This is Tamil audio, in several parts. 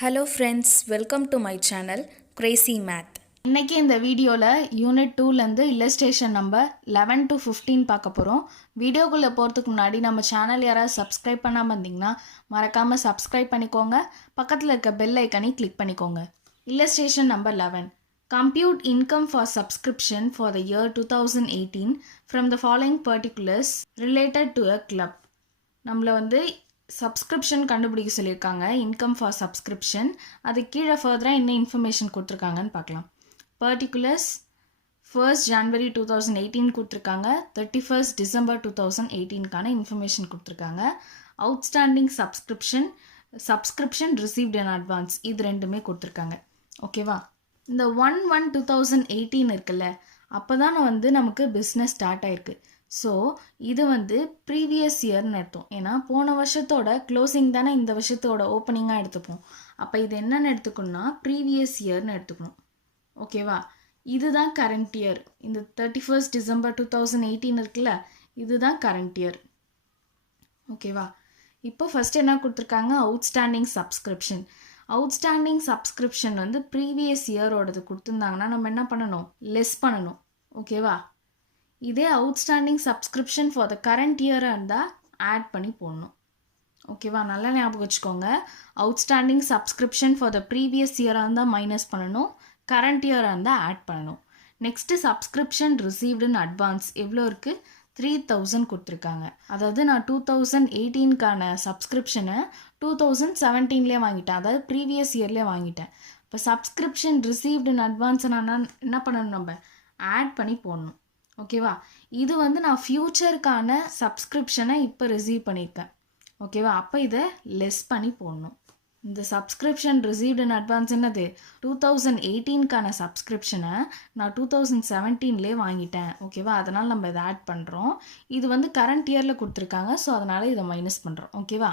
Hello friends, welcome to my channel Crazy Math. இன்னைக்கு இந்த வீடியோவில் யூனிட் 2லேருந்து இல்லஸ்ட்ரேஷன் நம்பர் 11 to 15 பார்க்க போகிறோம். வீடியோக்குள்ளே போகிறதுக்கு முன்னாடி நம்ம சேனல் யாராவது சப்ஸ்கிரைப் பண்ணாமல் இருந்தீங்கன்னா மறக்காமல் சப்ஸ்கிரைப் பண்ணிக்கோங்க. பக்கத்தில் இருக்க பெல் ஐக்கனை கிளிக் பண்ணிக்கோங்க. Illustration number 11. Compute income for subscription for the year 2018 from the following particulars related to a club. நம்மளை வந்து சப்ஸ்கிரிப்ஷன் கண்டுபிடிக்க சொல்லியிருக்காங்க. Income for subscription. அது கீழே ஃபர்தராக என்ன இன்ஃபர்மேஷன் கொடுத்துருக்காங்கன்னு பார்க்கலாம். பர்டிகுலர்ஸ் 1st January 2018 கொடுத்துருக்காங்க. 31st December 2018க்கான இன்ஃபர்மேஷன் கொடுத்துருக்காங்க. Outstanding subscription received in advance இது ரெண்டுமே கொடுத்துருக்காங்க. ஓகேவா? இந்த 1/1/2018 இருக்குல்ல, அப்போ தான் வந்து நமக்கு பிஸ்னஸ் ஸ்டார்ட் ஆயிருக்கு. ஸோ இது வந்து ப்ரீவியஸ் இயர்னு அர்த்தம். ஏன்னா போன வருஷத்தோட க்ளோசிங் தானே இந்த வருஷத்தோட ஓப்பனிங்காக எடுத்துப்போம். அப்போ இது என்னென்னு எடுத்துக்கணும்னா ப்ரீவியஸ் இயர்னு எடுத்துக்கணும். ஓகேவா? இதுதான் கரண்ட் இயர். இந்த 31st December 2018 இருக்குல்ல, இதுதான் கரண்ட் இயர். ஓகேவா? இப்போ ஃபஸ்ட் என்ன கொடுத்துருக்காங்க? Outstanding subscription. அவுட்ஸ்டாண்டிங் சப்ஸ்கிரிப்ஷன் வந்து ப்ரீவியஸ் இயரோடது கொடுத்துருந்தாங்கன்னா நம்ம என்ன பண்ணணும்? லெஸ் பண்ணணும். ஓகேவா? இதே outstanding subscription for the current இயராக இருந்தால் ஆட் பண்ணி போடணும். ஓகேவா? நல்லா ஞாபகம் வச்சுக்கோங்க. Outstanding subscription for the previous இயராக இருந்தால் மைனஸ் பண்ணணும், கரண்ட் இயராக இருந்தால் ஆட் பண்ணணும். நெக்ஸ்ட்டு சப்ஸ்கிரிப்ஷன் ரிசீவ்டுன்னு அட்வான்ஸ் எவ்வளோ இருக்குது? 3000 கொடுத்துருக்காங்க. அதாவது நான் 2018க்கான சப்ஸ்கிரிப்ஷனை 2017லேயே வாங்கிட்டேன், அதாவது ப்ரீவியஸ் இயர்லேயே வாங்கிட்டேன். இப்போ சப்ஸ்கிரிப்ஷன் ரிசீவ்டுன்னு அட்வான்ஸை நான் என்ன பண்ணணும்? நம்ம ஆட் பண்ணி போடணும். ஓகேவா? இது வந்து நான் ஃப்யூச்சருக்கான சப்ஸ்கிரிப்ஷனை இப்போ ரிசீவ் பண்ணியிருக்கேன். ஓகேவா? அப்போ இதை லெஸ் பண்ணி போடணும். இந்த சப்ஸ்கிரிப்ஷன் ரிசீவ்டு இன் அட்வான்ஸ் என்னது? 2018க்கான சப்ஸ்கிரிப்ஷனை நான் 2017லேயே வாங்கிட்டேன். ஓகேவா? அதனால் நம்ம இதை ஆட் பண்ணுறோம். இது வந்து கரண்ட் இயரில் கொடுத்துருக்காங்க, ஸோ அதனால் இதை மைனஸ் பண்ணுறோம். ஓகேவா?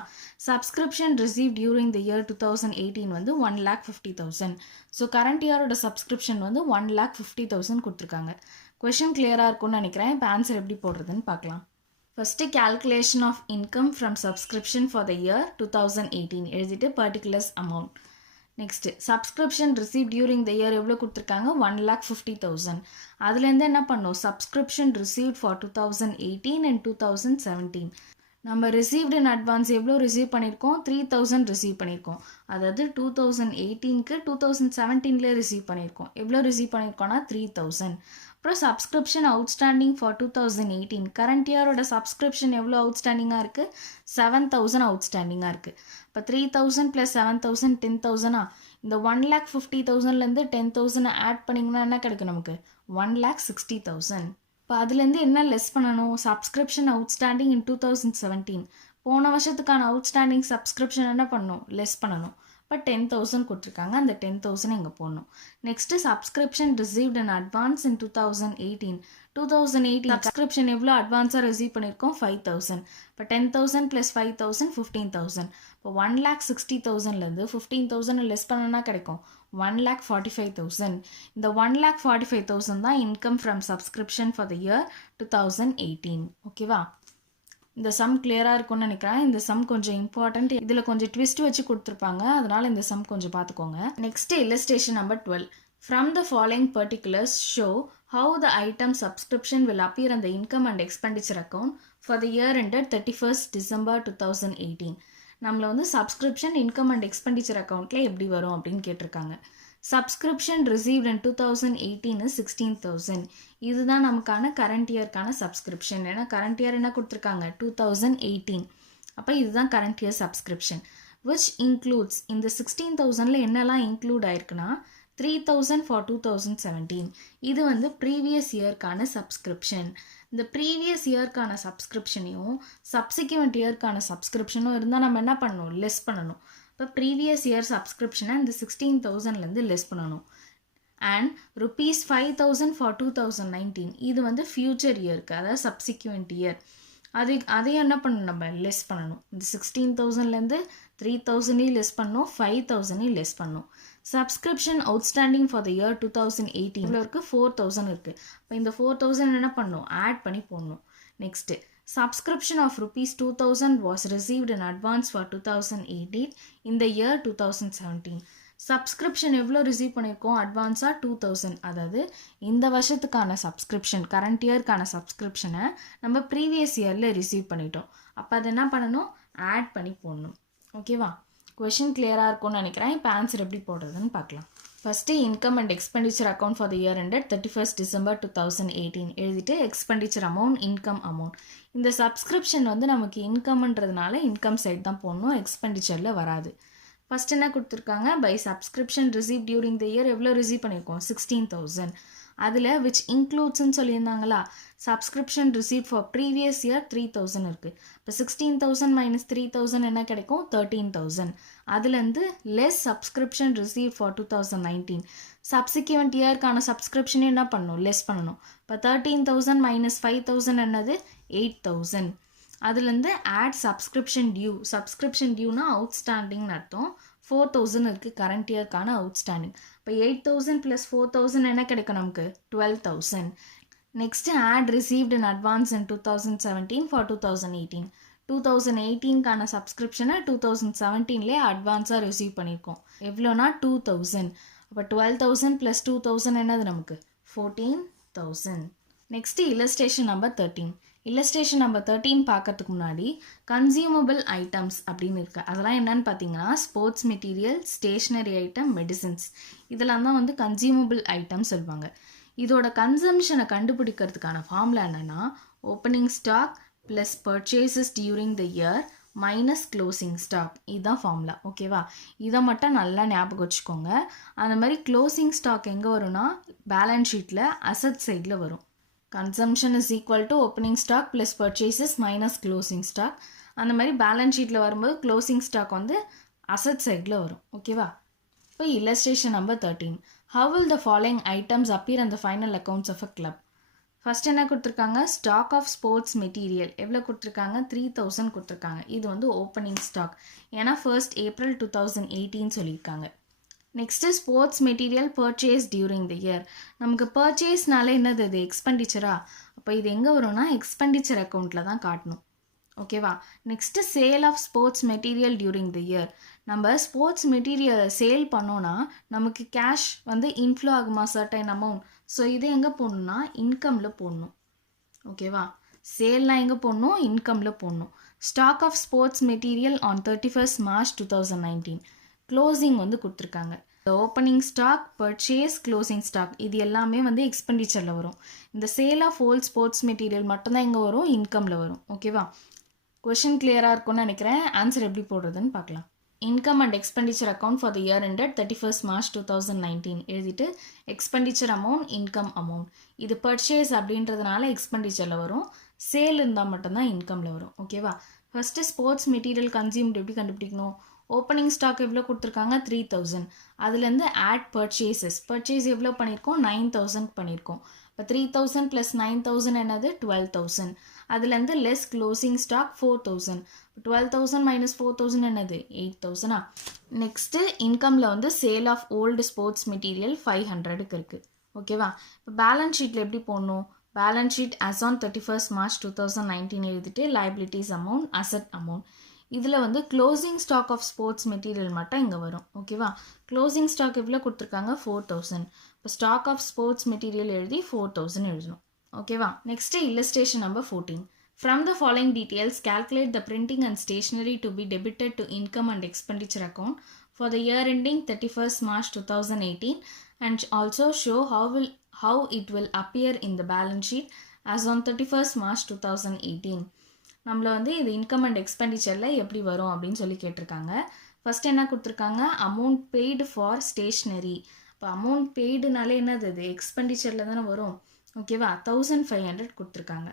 Subscription receive during the year 2018 வந்து 1,50,000. ஸோ கரண்ட் இயரோட சப்ஸ்கிரிப்ஷன் வந்து 1,50,000 கொடுத்துருக்காங்க. கொஷின் கிளியராக இருக்கும்னு நினைக்கிறேன். இப்போ ஆன்சர் எப்படி போடுறதுன்னு பார்க்கலாம். First calculation of income from subscription for the year 2018 எழுதிட்டு particulars amount. Next subscription receive during the year எவ்வளோ கொடுத்துருக்காங்க? 1,50,000. அதுலேருந்து என்ன பண்ணோம்? Subscription received for 2018 and 2017. நம்ம ரிசீவ்டு இன் அட்வான்ஸ் எவ்வளோ ரிசீவ் பண்ணியிருக்கோம்? 3000 ரிசீவ் பண்ணியிருக்கோம். அதாவது 2018க்கு 2017லேயே ரிசீவ் பண்ணியிருக்கோம். எவ்வளோ ரிசீவ் பண்ணியிருக்கோம்னா 3000. அப்புறம் சப்ஸ்கிரிப்ஷன் அவுட்ஸ்டாண்டிங் ஃபார் 2018 கரண்ட் இயரோட சப்ஸ்கிரிப்ஷன் எவ்வளோ அவுட்ஸ்டாண்டிங்காக இருக்குது? 7000 அவுட்ஸ்டாண்டிங்காக இருக்குது. இப்போ 3000 + 7000 10,000. இந்த 1,50,000லேருந்து 10,000 ஆட் பண்ணிங்கன்னா என்ன கிடைக்கும் நமக்கு? 1,60,000. இப்போ அதுலேருந்து என்ன லெஸ் பண்ணணும்? சப்ஸ்கிரிப்ஷன் அவுட்ஸ்டாண்டிங் இன் 2017 போன வருஷத்துக்கான அவுட்ஸ்டாண்டிங் சப்ஸ்கிரிப்ஷன் என்ன பண்ணணும்? லெஸ் பண்ணணும். இப்போ 10,000 கொடுத்துருக்காங்க, அந்த 10,000 இங்கே போடணும். Next subscription received in advance in 2018 subscription எவ்வளோ அட்வான்ஸாக ரிசீவ் பண்ணியிருக்கோம்? 5,000. இப்போ 10,000 + 5,000 15,000. இப்போ 1,60,000லேருந்து 15,000 லெஸ் பண்ணனா கிடைக்கும் 1,45,000. இந்த 1,45,000 தான் income from subscription for the year 2018. ஓகேவா? இந்த சம் கிளியராக இருக்கும்னு நினைக்கிறேன். இந்த சம் கொஞ்சம் இம்பார்ட்டண்ட். இதில் கொஞ்சம் ட்விஸ்ட் வச்சு கொடுத்துருப்பாங்க, அதனால் இந்த சம் கொஞ்சம் பார்த்துக்கோங்க. Next illustration number 12. From the following particulars show how the item subscription will appear on the income and expenditure account for the year ended 31st December 2018. நம்மளை வந்து சப்ஸ்கிரிப்ஷன் இன்கம் அண்ட் எக்ஸ்பெண்டிச்சர் அக்கௌண்ட்டில் எப்படி வரும் அப்படின்னு கேட்டிருக்காங்க. சப்ஸ்கிரிப்ஷன் ரிசீவ்ட் இன் 2018 16,000. இதுதான் நமக்கான கரண்ட் இயர்க்கான சப்ஸ்கிரிப்ஷன். ஏன்னா கரண்ட் இயர் என்ன கொடுத்துருக்காங்க? 2018. அப்போ இதுதான் current year subscription. Which includes, இந்த 16,000ல் என்னெல்லாம் இன்க்ளூட் ஆயிருக்குன்னா 3,000 ஃபார் 2017. இது வந்து ப்ரீவியஸ் இயர்க்கான சப்ஸ்கிரிப்ஷன். இந்த ப்ரீவியஸ் இயர்க்கான சப்ஸ்கிரிப்ஷனையும் சப்சிக்வெண்ட் இயர்க்கான சப்ஸ்கிரிப்ஷனும் இருந்தால் நம்ம என்ன பண்ணணும்? லெஸ் பண்ணணும். இப்போ ப்ரீவியஸ் இயர் சப்ஸ்கிரிப்ஷனை இந்த 16,000லேருந்து லெஸ் பண்ணணும். அண்ட் ₹5,000 ஃபார் 2019 இது வந்து ஃப்யூச்சர் இயருக்கு, அதாவது சப்சிக்வெண்ட் இயர். அதையும் என்ன பண்ணணும்? நம்ம லெஸ் பண்ணணும். இந்த 16,000லேருந்து 3,000 லெஸ் பண்ணணும், 5,000 லெஸ் பண்ணணும். Subscription outstanding for the year 2018 இருக்குது 4,000 இருக்குது. இப்போ இந்த 4,000 என்ன பண்ணணும்? ஆட் பண்ணி போடணும். Next Subscription of rupees 2000 was received in advance for 2018 in the year 2017. Subscription எவ்வளோ ரிசீவ் பண்ணியிருக்கோம் அட்வான்ஸாக 2000, அதாவது இந்த வருஷத்துக்கான சப்ஸ்கிரிப்ஷன் கரண்ட் இயர்க்கான சப்ஸ்கிரிப்ஷனை நம்ம ப்ரீவியஸ் இயரில் ரிசீவ் பண்ணிட்டோம். அப்போ அது என்ன பண்ணணும், ஆட் பண்ணி போடணும். ஓகேவா, கொஷின் கிளியராக இருக்கும்னு நினைக்கிறேன். இப்போ ஆன்சர் எப்படி போடுறதுன்னு பார்க்கலாம். First income and expenditure account for the year ended 31st December 2018 எழுதிட்டு எக்ஸ்பெண்டிச்சர் அமௌண்ட், இன்கம் அமௌண்ட். இந்த சப்ஸ்கிரிப்ஷன் வந்து நமக்கு இன்கம்ன்றதுனால இன்கம் சைட் தான் போடணும், எக்ஸ்பெண்டிச்சரில் வராது. ஃபஸ்ட் என்ன கொடுத்துருக்காங்க, by subscription receive during the year எவ்வளோ ரிசீவ் பண்ணியிருக்கோம், 16,000. அதில் விச் இன்க்ளூட்ஸ்ன்னு சொல்லியிருந்தாங்களா, subscription receive for previous year 3,000 இருக்குது. இப்போ 16,000 மைனஸ் 3,000 என்ன கிடைக்கும், 13,000. அதுலேருந்து less subscription receive for 2019. Subsequent இயர்க்கான சப்ஸ்கிரிப்ஷனே என்ன பண்ணணும், லெஸ் பண்ணணும். இப்போ 13,000 மைனஸ் 5,000 என்னது, 8,000. அதுலேருந்து ஆட் சப்ஸ்கிரிப்ஷன் டியூ, சப்ஸ்கிரிப்ஷன் டியூனா அவுட்ஸ்டாண்டிங்னு அர்த்தம். 4,000 இருக்குது கரண்ட் இயர்க்கான அவுட்ஸ்டாண்டிங். இப்போ 8,000 ப்ளஸ் 4,000 என்ன கிடைக்கும் நமக்கு, 12,000. Next add received in advance in 2017 for 2018. 2018க்கான சப்ஸ்கிரிப்ஷனை 2017லேயே அட்வான்ஸாக ரிசீவ் பண்ணியிருக்கோம். எவ்வளோனா 2,000. அப்போ 12,000 ப்ளஸ் 2,000 என்னது நமக்கு, 14,000. Next illustration number 13. Illustration number 13 பார்க்கறதுக்கு முன்னாடி கன்சியூமபிள் ஐட்டம்ஸ் அப்படின்னு இருக்கு. அதெல்லாம் என்னன்னு பார்த்தீங்கன்னா sports material, stationery item, medicines, இதெல்லாம் தான் வந்து கன்சியூமபிள் ஐட்டம் சொல்லுவாங்க. இதோட கன்சம்ஷனை கண்டுபிடிக்கிறதுக்கான ஃபார்முலா என்னென்னா opening stock plus purchases during the year minus closing stock. இதுதான் ஃபார்முலா. ஓகேவா, இதை மட்டும் நல்லா ஞாபகம் வச்சுக்கோங்க. அந்த மாதிரி க்ளோசிங் ஸ்டாக் எங்கே வரும்னா பேலன்ஸ் ஷீட்டில் அசட் சைடில் வரும். Consumption is equal to opening stock plus purchases minus closing stock. அந்த மாதிரி பேலன்ஸ் ஷீட்டில் வரும்போது க்ளோசிங் ஸ்டாக் வந்து அசட் சைடில் வரும். ஓகேவா, இப்போ illustration number 13. How will the following items appear in the final accounts of a club? First என்ன கொடுத்துருக்காங்க, ஸ்டாக் ஆஃப் ஸ்போர்ட்ஸ் மெட்டீரியல் எவ்வளோ கொடுத்துருக்காங்க, 3,000 கொடுத்துருக்காங்க. இது வந்து ஓப்பனிங் ஸ்டாக், ஏன்னா 1st April 2018 சொல்லியிருக்காங்க. Next sports material purchase during the year. நமக்கு பர்ச்சேஸ்னால என்னது, இது எக்ஸ்பெண்டிச்சரா, அப்போ இது எங்கே வரும்னா எக்ஸ்பெண்டிச்சர் அக்கௌண்ட்டில் தான் காட்டணும். ஓகேவா, next sale of sports material during the year. நம்ம ஸ்போர்ட்ஸ் மெட்டீரியலை சேல் பண்ணோன்னா நமக்கு கேஷ் வந்து இன்ஃப்ளோ ஆகுமா சர்டைன் அமௌண்ட். ஸோ இது எங்கே போடணும்னா இன்கமில் போடணும். ஓகேவா, சேல்னால் எங்கே போடணும், இன்கமில் போடணும். Stock of sports material on 31st March 2019. Closing வந்து கொடுத்துருக்காங்க. Opening stock, purchase, closing stock இது எல்லாமே வந்து எக்ஸ்பெண்டிச்சரில் வரும். இந்த sale of whole sports material மட்டும்தான் எங்கே வரும், இன்கமில் வரும். ஓகேவா, கொஷின் கிளியராக இருக்கும்னு நினைக்கிறேன். ஆன்சர் எப்படி போடுறதுன்னு பார்க்கலாம். Income and expenditure account for the year ended 31st March 2019 எழுதிட்டு எக்ஸ்பெண்டிச்சர் அமௌண்ட், இன்கம் அமௌண்ட். இது பர்ச்சேஸ் அப்படின்றதுனால எக்ஸ்பெண்டிச்சரில் வரும், சேல் இருந்தால் மட்டும்தான் இன்கமில் வரும். ஓகேவா, ஃபஸ்ட்டு ஸ்போர்ட்ஸ் மெட்டீரியல் கன்சியூம்டு எப்படி கண்டுபிடிக்கணும், ஓப்பனிங் ஸ்டாக் எவ்வளோ கொடுத்துருக்காங்க, 3,000. அதுலேருந்து ஆட் பர்ச்சேசஸ், பர்ச்சேஸ் எவ்வளோ பண்ணியிருக்கோம், 9,000 பண்ணியிருக்கோம். இப்போ 3,000 ப்ளஸ் 9,000 என்னது, 12,000. அதுலேருந்து லெஸ் க்ளோசிங் ஸ்டாக் 4,000. 12,000 மைனஸ் 4,000 என்னது, 8,000. நெக்ஸ்ட்டு இன்கமில் வந்து sale of old sports material 500க்கு இருக்குது. ஓகேவா, இப்போ பேலன்ஸ் ஷீட்டில் எப்படி போடணும், balance sheet as on 31st March 2019 எழுதிட்டு liabilities அமௌண்ட், அசட் அமௌண்ட். இதில் வந்து closing stock of sports material மட்டும் இங்கே வரும். ஓகேவா, க்ளோசிங் ஸ்டாக் எவ்வளோ கொடுத்துருக்காங்க, 4,000. இப்போ ஸ்டாக் ஆஃப் ஸ்போர்ட்ஸ் மெட்டீரியல் எழுதி 4,000 எழுதணும். ஓகேவா, next illustration number 14. From the following details, calculate the printing and stationery to be debited to income and expenditure account for the year ending 31st March 2018 and also show how it will appear in the balance sheet as on 31st March 2018. நம்மளை வந்து இது இன்கம் அண்ட் எக்ஸ்பெண்டிச்சரில் எப்படி வரும் அப்படின்னு சொல்லி கேட்டிருக்காங்க. ஃபஸ்ட் என்ன கொடுத்துருக்காங்க, அமௌண்ட் பெய்டு ஃபார் ஸ்டேஷ்னரி. இப்போ அமௌண்ட் பெய்டுனாலே என்னது, இது எக்ஸ்பெண்டிச்சரில் தானே வரும். ஓகேவா, 1,500 கொடுத்துருக்காங்க.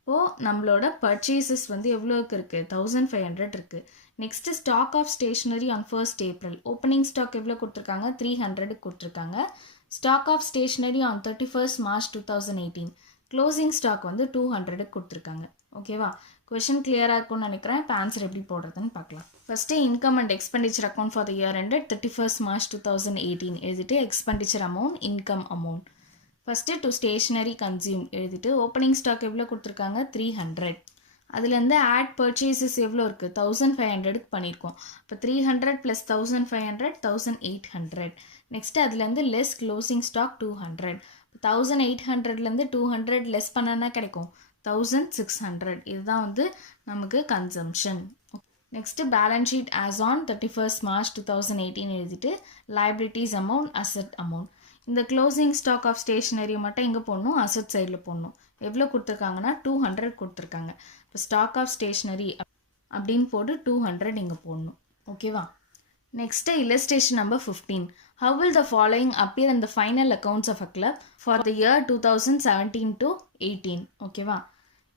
இப்போது நம்மளோட பர்ச்சேசஸ் வந்து எவ்வளோக்கு இருக்குது, 1,500 இருக்குது. Next stock of stationery on 1st April. Opening stock எவ்வளோ கொடுத்துருக்காங்க, 300 கொடுத்துருக்காங்க. Stock of stationery on 31st March 2018. Closing stock வந்து 200 கொடுத்துருக்காங்க. ஓகேவா, கொஷின் கிளியராக இருக்கும்னு நினைக்கிறேன். இப்போ ஆன்சர் எப்படி போடுறதுன்னு பார்க்கலாம். First income and expenditure account for the year ended 31st March 2018 எழுதிட்டு expenditure amount, income amount. First to stationery consume எழுதிட்டு ஓப்பனிங் ஸ்டாக் எவ்வளோ கொடுத்துருக்காங்க, 300. அதுலேருந்து ஆட் பர்ச்சேசஸ் எவ்வளோ இருக்குது 1500க்கு பண்ணியிருக்கோம். இப்போ 300 + 1500 1800. நெக்ஸ்ட் அதுலேருந்து லெஸ் க்ளோசிங் ஸ்டாக் 200. 1800லேருந்து 200 லெஸ் பண்ணனா கிடைக்கும் 1600. இதுதான் வந்து நமக்கு consumption. Next balance sheet as on 31st March 2018 எழுதிட்டு லைபிலிட்டிஸ் அமௌண்ட் அசட் அமௌண்ட். இந்த க்ளோசிங் ஸ்டாக் ஆஃப் ஸ்டேஷ்னரி மட்டும் எங்கே போடணும், அசட் சைடில் போடணும். எவ்வளோ கொடுத்துருக்காங்கன்னா 200 கொடுத்துருக்காங்க. இப்போ ஸ்டாக் ஆஃப் ஸ்டேஷ்னரி அப்படின்னு போட்டு 200 இங்கே போடணும். ஓகேவா? Next, illustration number 15. How will the following appear in the final accounts of a club for the year 2017 to 18? ஓகேவா?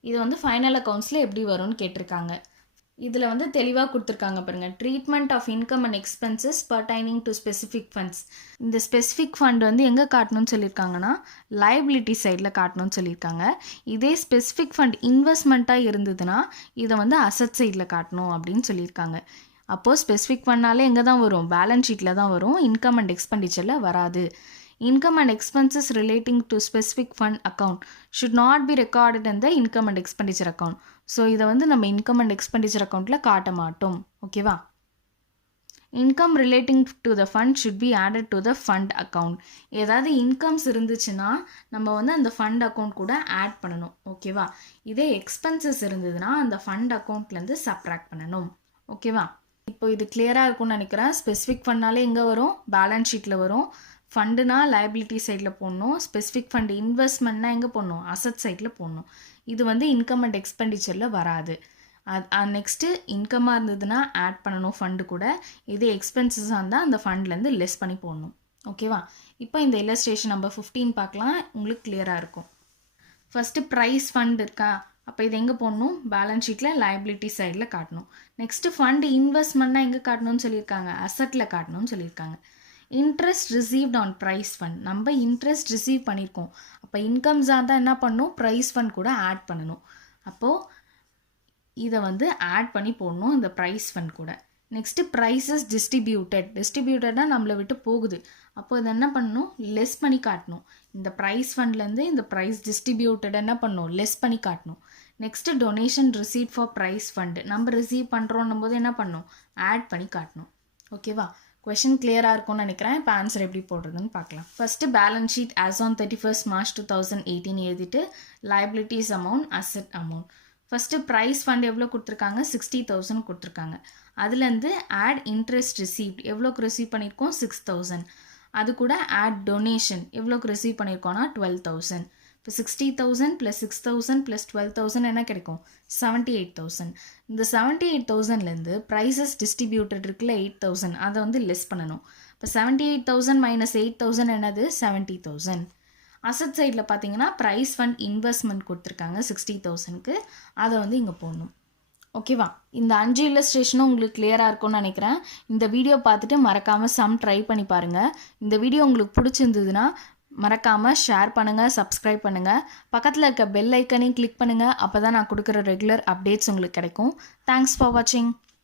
இது வந்து ஃபைனல் அக்கௌண்ட்ஸில் எப்படி வரும்னு கேட்டிருக்காங்க. இதில் வந்து தெளிவாக கொடுத்துருக்காங்க பாருங்கள். Treatment of income and expenses pertaining to specific funds. இந்த ஸ்பெசிஃபிக் ஃபண்ட் வந்து எங்கே காட்டணும்னு சொல்லியிருக்காங்கன்னா லைபிலிட்டி சைடில் காட்டணும்னு சொல்லியிருக்காங்க. இதே ஸ்பெசிஃபிக் ஃபண்ட் இன்வெஸ்ட்மெண்ட்டாக இருந்ததுன்னா இதை வந்து அசட் சைடில் காட்டணும் அப்படின்னு சொல்லியிருக்காங்க. அப்போது ஸ்பெசிஃபிக் ஃபண்ட்னாலே எங்கே தான் வரும், பேலன்ஸ் ஷீட்டில் தான் வரும், இன்கம் அண்ட் எக்ஸ்பெண்டிச்சரில் வராது. Income and expenses relating to specific fund account should not be recorded in the income and expenditure account. So இதை வந்து நம்ம இன்கம் அண்ட் எக்ஸ்பெண்டிச்சர் அக்கௌண்ட்டில் காட்ட மாட்டோம். ஓகேவா? Income relating to the fund should be added to the fund account. ஏதாவது இன்கம்ஸ் இருந்துச்சுன்னா நம்ம வந்து அந்த ஃபண்ட் அக்கௌண்ட் கூட ஆட் பண்ணணும். ஓகேவா? இதே எக்ஸ்பென்சஸ் இருந்ததுன்னா அந்த ஃபண்ட் அக்கௌண்ட்லேருந்து சப்ராக்ட் பண்ணணும். ஓகேவா? இப்போ இது கிளியராக இருக்கும்னு நினைக்கிறேன். ஸ்பெசிஃபிக் ஃபண்ட்னாலே எங்கே வரும், பேலன்ஸ் ஷீட்டில் வரும். ஃபண்டுனா லைபிலிட்டி சைடில் போடணும். ஸ்பெசிஃபிக் ஃபண்ட் இன்வெஸ்ட்மெண்ட்னா எங்கே போடணும், அசட் சைடில் போடணும். இது வந்து இன்கம் அண்ட் எக்ஸ்பெண்டிச்சரில் வராது. நெக்ஸ்ட்டு இன்கமாக இருந்ததுன்னா ஆட் பண்ணணும் ஃபண்டு கூட. இதே எக்ஸ்பென்சஸாக இருந்தால் அந்த ஃபண்ட்லேருந்து லெஸ் பண்ணி போடணும். ஓகேவா? இப்போ இந்த இல்லஸ்ட்ரேஷன் நம்பர் 15 பார்க்கலாம். உங்களுக்கு கிளியராக இருக்கும். ஃபஸ்ட்டு ப்ரைஸ் ஃபண்ட் இருக்கா, அப்போ இது எங்கே போடணும், பேலன்ஸ் ஷீட்டில் லைபிலிட்டி சைடில் காட்டணும். நெக்ஸ்ட்டு ஃபண்டு இன்வெஸ்ட்மெண்ட்னா எங்கே காட்டணும்னு சொல்லியிருக்காங்க, அசட்டில் காட்டணும்னு சொல்லியிருக்காங்க. Interest received on prize fund, நம்ம இன்ட்ரெஸ்ட் ரிசீவ் பண்ணியிருக்கோம். அப்போ இன்கம்ஸாக தான் என்ன பண்ணணும், ப்ரைஸ் ஃபண்ட் கூட ஆட் பண்ணணும். அப்போது இதை வந்து ஆட் பண்ணி போடணும் இந்த ப்ரைஸ் ஃபண்ட் கூட. நெக்ஸ்ட்டு ப்ரைஸஸ் டிஸ்ட்ரிபியூட்டட்னா நம்மளை விட்டு போகுது. அப்போ இதை என்ன பண்ணணும், லெஸ் பண்ணி காட்டணும். இந்த ப்ரைஸ் ஃபண்ட்லேருந்து இந்த ப்ரைஸ் டிஸ்ட்ரிபியூட்டட் என்ன பண்ணணும், லெஸ் பண்ணி காட்டணும். Next donation receipt for prize fund, நம்ம ரிசீவ் பண்ணுறோன்னும் போது என்ன பண்ணணும், ஆட் பண்ணி காட்டணும். ஓகேவா? கொஷின் கிளியராக இருக்கும்னு நினைக்கிறேன். இப்போ ஆன்சர் எப்படி போடுறதுன்னு பார்க்கலாம். First balance sheet as on 31st March 2018 எழுதிட்டு liabilities amount asset amount. First prize fund எவ்வளோ கொடுத்துருக்காங்க, 60,000 கொடுத்துருக்காங்க. அதுலேருந்து ஆட் இன்ட்ரெஸ்ட் ரிசீவ்ட் எவ்வளோக்கு ரிசீவ் பண்ணியிருக்கோம், 6,000. அது கூட ஆட் டொனேஷன் எவ்வளோக்கு ரிசீவ் பண்ணியிருக்கோன்னா 12,000. இப்போ 60,000 + 6,000 + 12,000 என்ன கிடைக்கும், 78,000. இந்த 78,000லேருந்து ப்ரைஸஸ் டிஸ்ட்ரிபியூட்டட் இருக்குல்ல 8,000, அதை வந்து லெஸ் பண்ணணும். இப்போ 78,000 - 8,000 என்னது, 70,000. அசட் சைடில் பார்த்தீங்கன்னா ப்ரைஸ் ஃபண்ட் இன்வெஸ்ட்மெண்ட் கொடுத்துருக்காங்க 60,000க்கு, அதை வந்து இங்கே போடணும். ஓகேவா? இந்த 5 இல்லஸ்ட்ரேஷனும் உங்களுக்கு கிளியராக இருக்கும்னு நினைக்கிறேன். இந்த வீடியோ பார்த்துட்டு மறக்காமல் சம் ட்ரை பண்ணி பாருங்கள். இந்த வீடியோ உங்களுக்கு பிடிச்சிருந்ததுன்னா மறக்காமல் ஷேர் பண்ணுங்கள், சப்ஸ்கிரைப் பண்ணுங்கள். பக்கத்தில் இருக்க பெல் ஐக்கனையும் கிளிக் பண்ணுங்கள். அப்போ தான் நான் கொடுக்குற ரெகுலர் அப்டேட்ஸ் உங்களுக்கு கிடைக்கும். தேங்க்ஸ் ஃபார் வாட்சிங்.